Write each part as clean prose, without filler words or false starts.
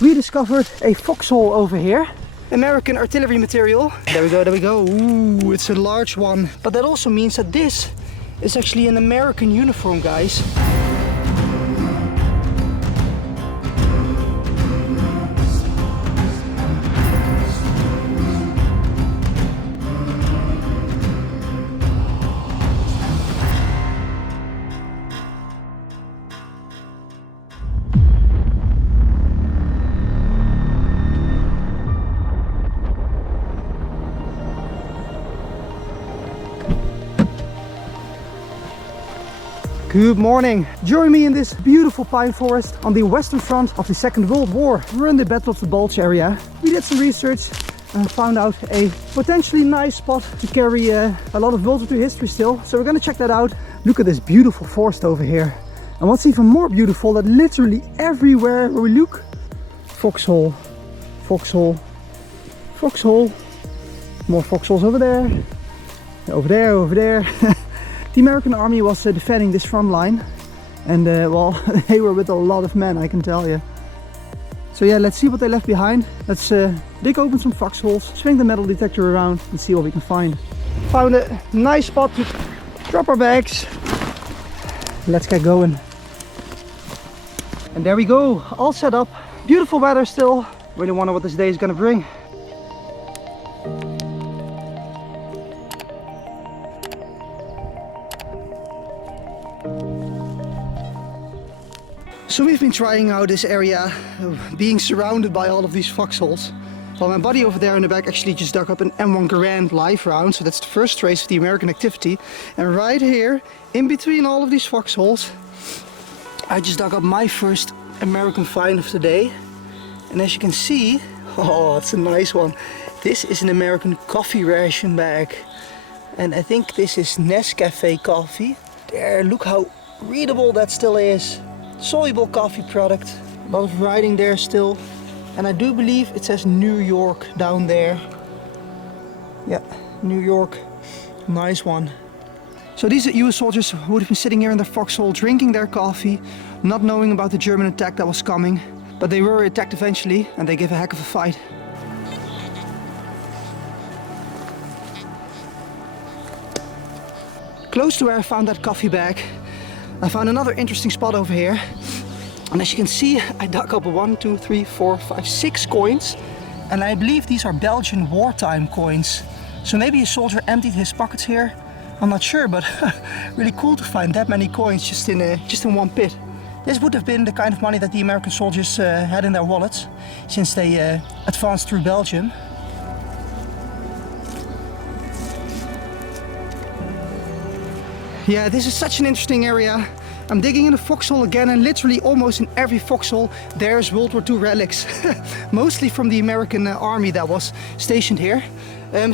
We discovered a foxhole over here. American artillery material. There we go, there we go. Ooh, it's a large one. But that also means that this is actually an American uniform, guys. Good morning. Join me in this beautiful pine forest on the western front of the Second World War. We're in the Battle of the Bulge area. We did some research and found out a potentially nice spot to carry a lot of World War II history still. So we're gonna check that out. Look at this beautiful forest over here. And what's even more beautiful, that literally everywhere where we look, foxhole, foxhole, foxhole, more foxholes over there, over there, over there. The American army was defending this front line, and well, they were with a lot of men, I can tell you. So yeah, let's see what they left behind. Let's dig open some foxholes, swing the metal detector around and see what we can find. Found a nice spot to drop our bags. Let's get going. And there we go, all set up. Beautiful weather still. Really wonder what this day is gonna bring. So we've been trying out this area, being surrounded by all of these foxholes. Well, my buddy over there in the back actually just dug up an M1 Garand live round, so that's the first trace of the American activity. And right here, in between all of these foxholes, I just dug up my first American find of the day. And as you can see, oh, it's a nice one. This is an American coffee ration bag. And I think this is Nescafe coffee. There, look how readable that still is. Soluble coffee product, a lot of writing there still, and I do believe it says New York down there. Yeah, New York, nice one. So these US soldiers would have been sitting here in their foxhole drinking their coffee, not knowing about the German attack that was coming, but they were attacked eventually and they gave a heck of a fight. Close to where I found that coffee bag, I found another interesting spot over here, and as you can see, I dug up 1, 2, 3, 4, 5, 6 coins, and I believe these are Belgian wartime coins. So maybe a soldier emptied his pockets here, I'm not sure, but really cool to find that many coins just in one pit. This would have been the kind of money that the American soldiers had in their wallets since they advanced through Belgium. Yeah, this is such an interesting area. I'm digging in a foxhole again, and literally almost in every foxhole there's World War II relics. Mostly from the American army that was stationed here.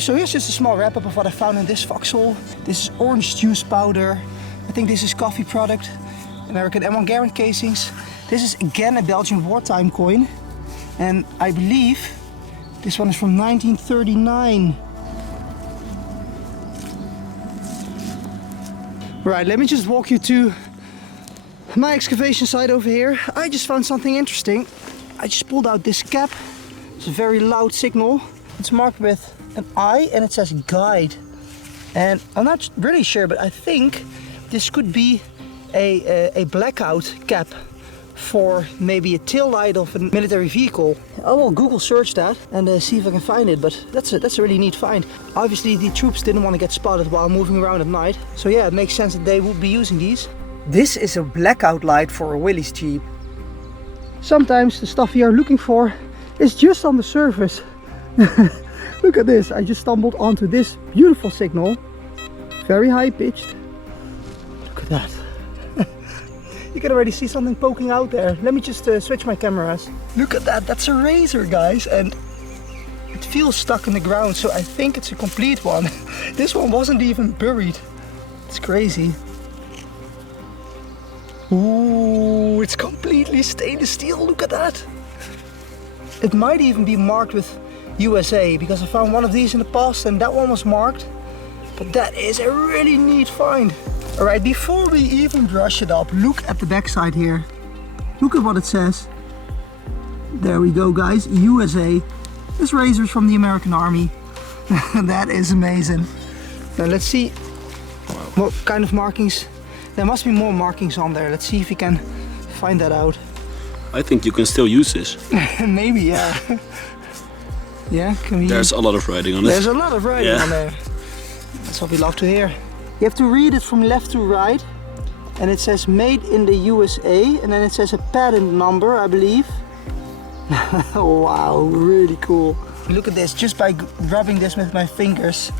So here's just a small wrap-up of what I found in this foxhole. This is orange juice powder. I think this is coffee product. American M1 Garand casings. This is again a Belgian wartime coin. And I believe this one is from 1939. Right, let me just walk you to my excavation site over here. I just found something interesting. I just pulled out this cap. It's a very loud signal. It's marked with an I and it says guide. And I'm not really sure, but I think this could be a blackout cap for maybe a tail light of a military vehicle. I will Google search that and see if I can find it, but that's a really neat find. Obviously the troops didn't want to get spotted while moving around at night, so yeah, it makes sense that they would be using these. This is a blackout light for a Willys Jeep. Sometimes the stuff you are looking for is just on the surface. Look at this, I just stumbled onto this beautiful signal, very high pitched. Look at that. You can already see something poking out there. Let me just switch my cameras. Look at that, that's a razor, guys, and it feels stuck in the ground, so I think it's a complete one. This one wasn't even buried. It's crazy. Ooh, it's completely stainless steel, look at that. It might even be marked with USA, because I found one of these in the past and that one was marked. But that is a really neat find. Alright, before we even brush it up, look at the backside here. Look at what it says. There we go, guys, USA. This razor's from the American Army. That is amazing. Now let's see what kind of markings. There must be more markings on there. Let's see if we can find that out. I think you can still use this. Maybe, yeah. Yeah, can we? There's a lot of writing on it. There's a lot of writing on there. That's what we love to hear. You have to read it from left to right. And it says made in the USA. And then it says a patent number, I believe. Wow, really cool. Look at this, just by rubbing this with my fingers.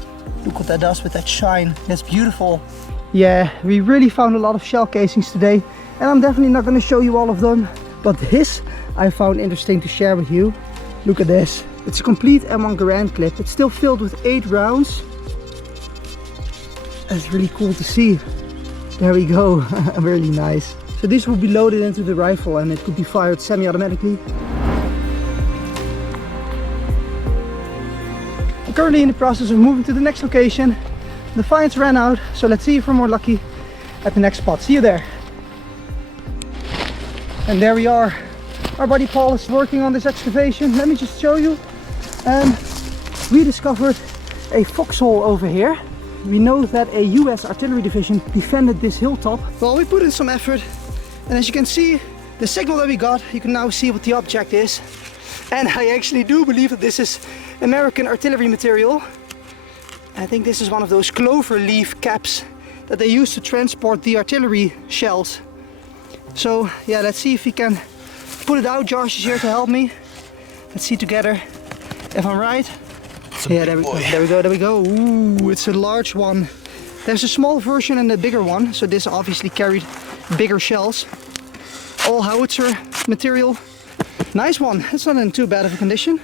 Look what that does with that shine. That's beautiful. Yeah, we really found a lot of shell casings today. And I'm definitely not going to show you all of them. But this I found interesting to share with you. Look at this. It's a complete M1 Garand clip. It's still filled with 8 rounds. That's really cool to see. There we go. Really nice. So this will be loaded into the rifle and it could be fired semi-automatically. I'm currently in the process of moving to the next location. The fines ran out, so let's see if we're more lucky at the next spot. See you there. And there we are. Our buddy Paul is working on this excavation. Let me just show you. We discovered a foxhole over here. We know that a US artillery division defended this hilltop. Well, we put in some effort. And as you can see, the signal that we got, you can now see what the object is. And I actually do believe that this is American artillery material. I think this is one of those clover leaf caps that they use to transport the artillery shells. So yeah, let's see if we can put it out. Josh is here to help me. Let's see together if I'm right. Yeah, there we go, there we go. Ooh, it's a large one. There's a small version and a bigger one. So this obviously carried bigger shells. All howitzer material. Nice one. It's not in too bad of a condition.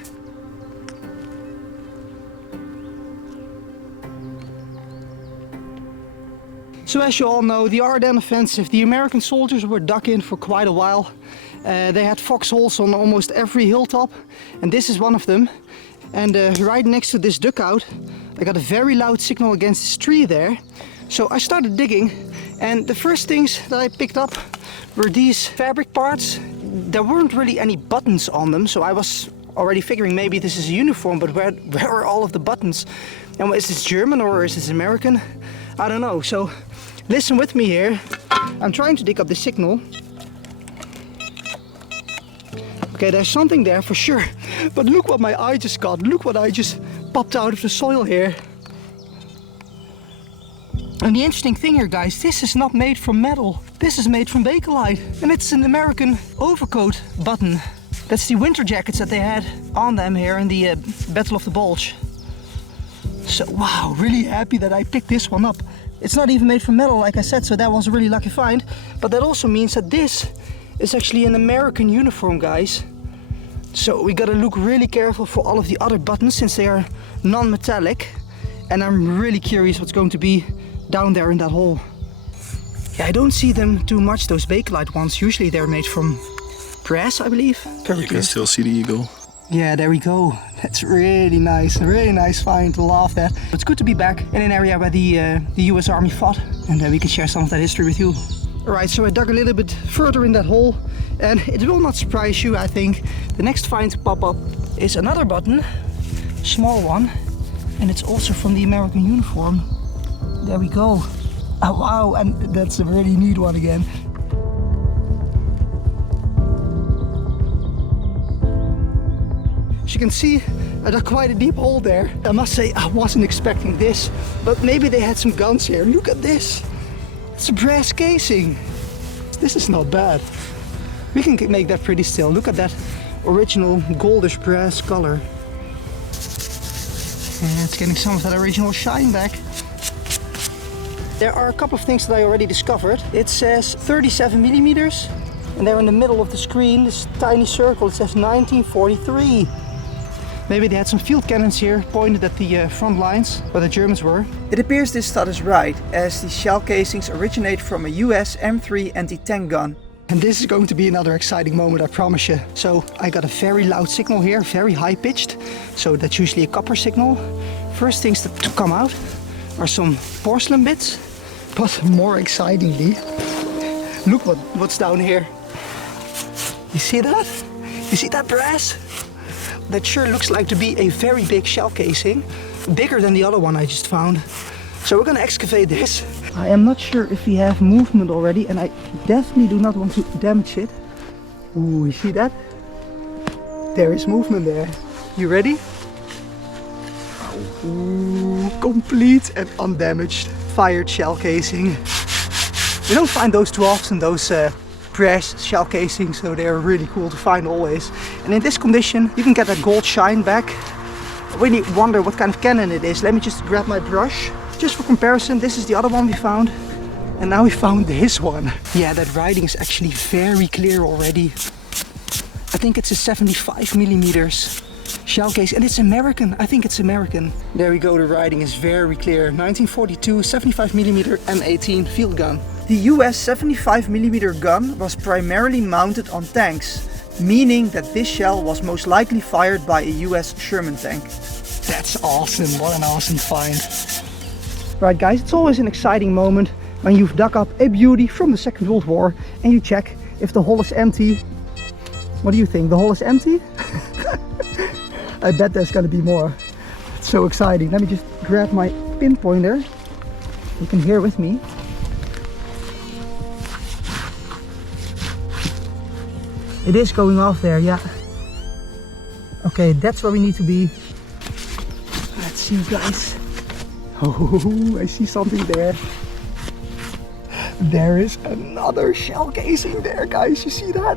So as you all know, the Ardennes offensive, the American soldiers were dug in for quite a while. They had foxholes on almost every hilltop, and this is one of them. And right next to this dugout, I got a very loud signal against this tree there. So I started digging, and the first things that I picked up were these fabric parts. There weren't really any buttons on them, so I was already figuring maybe this is a uniform, but where are all of the buttons? And is this German or is this American? I don't know. So listen with me here. I'm trying to dig up the signal. Okay, there's something there for sure. But look what my eye just got. Look what I just popped out of the soil here. And the interesting thing here, guys, this is not made from metal. This is made from bakelite. And it's an American overcoat button. That's the winter jackets that they had on them here in the Battle of the Bulge. So wow, really happy that I picked this one up. It's not even made from metal, like I said, so that was a really lucky find. But that also means that this is actually an American uniform, guys. So we gotta look really careful for all of the other buttons since they are non-metallic. And I'm really curious what's going to be down there in that hole. Yeah, I don't see them too much, those bakelite ones. Usually they're made from brass, I believe. You can still see the eagle. Yeah, there we go. That's really nice. A really nice find. Love that. It's good to be back in an area where the US Army fought, and we can share some of that history with you. Alright, so I dug a little bit further in that hole, and it will not surprise you, I think. The next find to pop up is another button, small one, and it's also from the American uniform. There we go. Oh, wow, and that's a really neat one again. As you can see, I dug quite a deep hole there. I must say, I wasn't expecting this, but maybe they had some guns here. Look at this. It's a brass casing. This is not bad. We can make that pretty still. Look at that original goldish brass color. And it's getting some of that original shine back. There are a couple of things that I already discovered. It says 37 millimeters, and there in the middle of the screen, this tiny circle, it says 1943. Maybe they had some field cannons here pointed at the front lines where the Germans were. It appears this stud is right, as the shell casings originate from a US M3 anti-tank gun. And this is going to be another exciting moment, I promise you. So I got a very loud signal here, very high pitched. So that's usually a copper signal. First things to come out are some porcelain bits. But more excitingly, look what's down here. You see that? You see that brass? That sure looks like to be a very big shell casing. Bigger than the other one I just found. So we're gonna excavate this. I am not sure if we have movement already, and I definitely do not want to damage it. Ooh, you see that? There is movement there. You ready? Ooh, complete and undamaged fired shell casing. You don't find those too often, those brass shell casings, so they're really cool to find always. And in this condition, you can get that gold shine back. I really wonder what kind of cannon it is. Let me just grab my brush. Just for comparison, this is the other one we found. And now we found this one. Yeah, that writing is actually very clear already. I think it's a 75 millimeters shell case, and it's American. I think it's American. There we go, the writing is very clear. 1942 75 millimeter M18 field gun. The US 75 millimeter gun was primarily mounted on tanks, meaning that this shell was most likely fired by a US Sherman tank. That's awesome, what an awesome find. Right guys, it's always an exciting moment when you've dug up a beauty from the Second World War and you check if the hull is empty. What do you think, the hull is empty? I bet there's gonna be more. It's so exciting. Let me just grab my pinpointer. You can hear with me. It is going off there, yeah. Okay, that's where we need to be. Let's see guys. Oh, I see something there. There is another shell casing there, guys. You see that?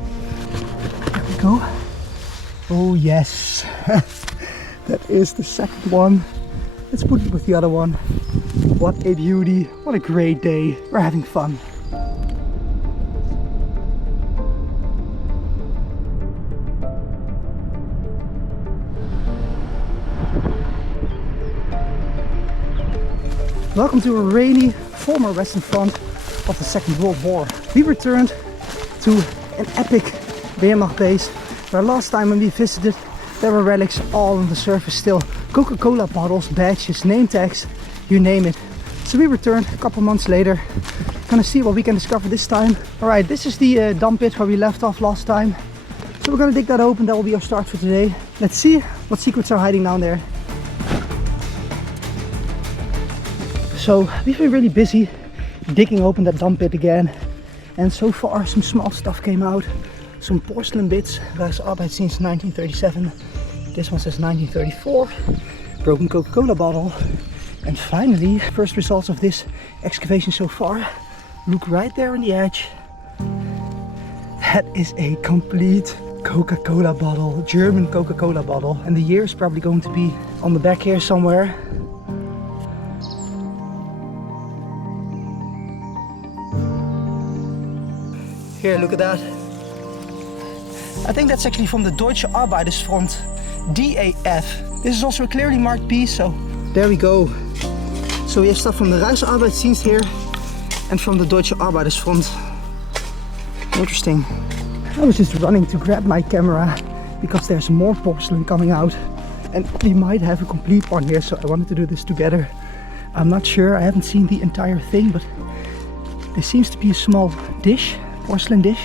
There we go. Oh yes. That is the second one. Let's put it with the other one. What a beauty. What a great day. We're having fun. Welcome to a rainy former western front of the Second World War. We returned to an epic Wehrmacht base where last time when we visited there were relics all on the surface still. Coca-Cola bottles, badges, name tags, you name it. So we returned a couple months later. Gonna see what we can discover this time. Alright, this is the dump pit where we left off last time. So we're gonna dig that open, that will be our start for today. Let's see what secrets are hiding down there. So we've been really busy digging open that dump pit again, and so far some small stuff came out. Some porcelain bits, Rijksarbeid since 1937. This one says 1934. Broken Coca-Cola bottle. And finally, first results of this excavation so far. Look right there on the edge. That is a complete Coca-Cola bottle, German Coca-Cola bottle. And the year is probably going to be on the back here somewhere. Here, look at that. I think that's actually from the Deutsche Arbeitersfront, DAF. This is also a clearly marked piece, so there we go. So we have stuff from the Rijksarbeitsdienst here and from the Deutsche Arbeitersfront. Interesting. I was just running to grab my camera because there's more porcelain coming out and we might have a complete one here, so I wanted to do this together. I'm not sure, I haven't seen the entire thing, but there seems to be a small dish. Porcelain dish.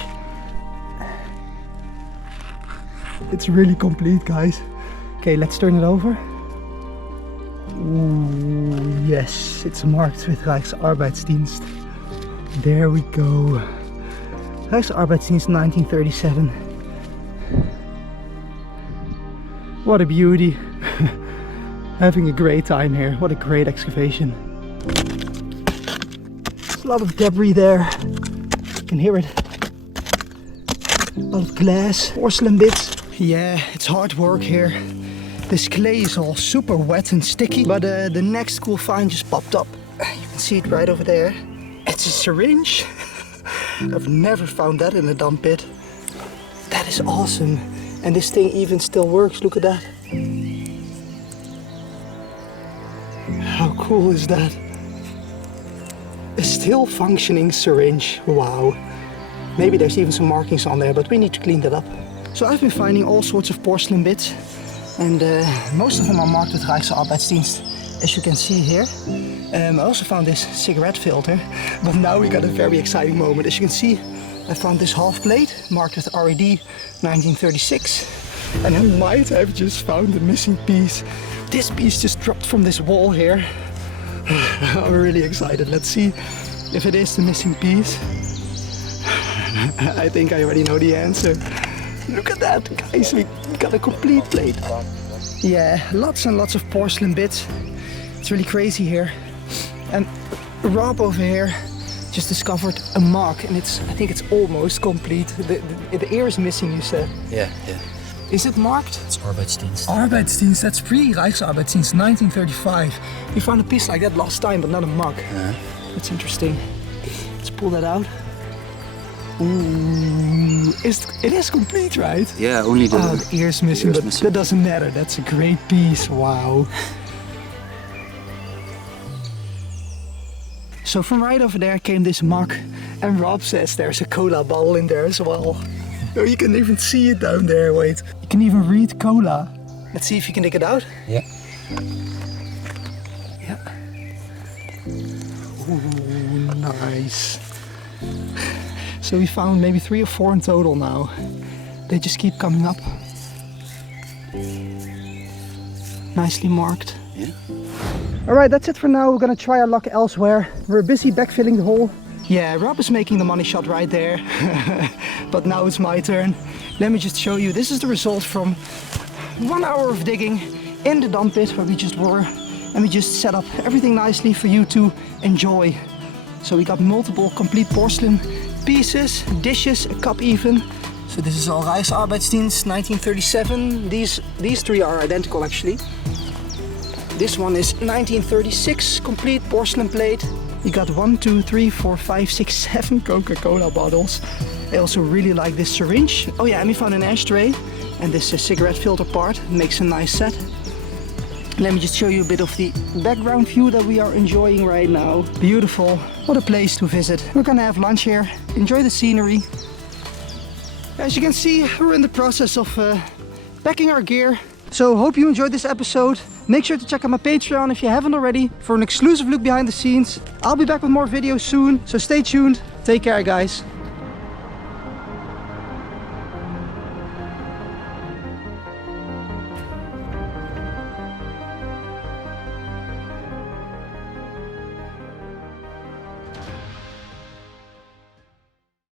It's really complete, guys. Okay, let's turn it over. Ooh, yes, it's marked with Rijksarbeitsdienst. There we go. Rijksarbeitsdienst 1937. What a beauty. Having a great time here. What a great excavation. There's a lot of debris there. You can hear it. A lot of glass, porcelain bits. Yeah, it's hard work here. This clay is all super wet and sticky, but the next cool find just popped up. You can see it right over there. It's a syringe. I've never found that in a dump pit. That is awesome. And this thing even still works, look at that. How cool is that? A still functioning syringe, wow. Maybe there's even some markings on there, but we need to clean that up. So I've been finding all sorts of porcelain bits, and most of them are marked with Rijksarbeitsdienst, as you can see here. I also found this cigarette filter, but now we got a very exciting moment. As you can see, I found this half plate marked with RED 1936. And I might have just found the missing piece. This piece just dropped from this wall here. I'm really excited. Let's see if it is the missing piece. I think I already know the answer. Look at that, guys, we got a complete plate. Yeah, lots and lots of porcelain bits. It's really crazy here. And Rob over here just discovered a mug, and I think it's almost complete. The ear is missing, you said? Yeah. Is it marked? It's Arbeitsdienst. Arbeitsdienst, that's pre-Rijksarbeitsdienst, 1935. We found a piece like that last time, but not a mug. That's interesting. Let's pull that out. Ooh, it is complete, right? Yeah, only the ear's missing, but that doesn't matter. That's a great piece, wow. So from right over there came this mug, and Rob says there's a cola bottle in there as well. Oh, you can even see it down there, wait. You can even read cola. Let's see if you can dig it out. Yeah. Yeah. Ooh, nice. So we found maybe 3 or 4 in total now. They just keep coming up. Nicely marked. Yeah. Alright, that's it for now. We're gonna try our luck elsewhere. We're busy backfilling the hole. Yeah, Rob is making the money shot right there. But now it's my turn. Let me just show you. This is the result from 1 hour of digging in the dump pit where we just were. And we just set up everything nicely for you to enjoy. So we got multiple complete porcelain pieces, dishes, a cup even. So this is all Rijksarbeitsdienst 1937. These 3 are identical actually. This one is 1936, complete porcelain plate. You got 1, 2, 3, 4, 5, 6, 7 Coca-Cola bottles. I also really like this syringe. Oh yeah, and we found an ashtray. And this cigarette filter part makes a nice set. Let me just show you a bit of the background view that we are enjoying right now. Beautiful, what a place to visit. We're gonna have lunch here, enjoy the scenery. As you can see, we're in the process of packing our gear. So hope you enjoyed this episode. Make sure to check out my Patreon if you haven't already for an exclusive look behind the scenes. I'll be back with more videos soon, so stay tuned. Take care, guys.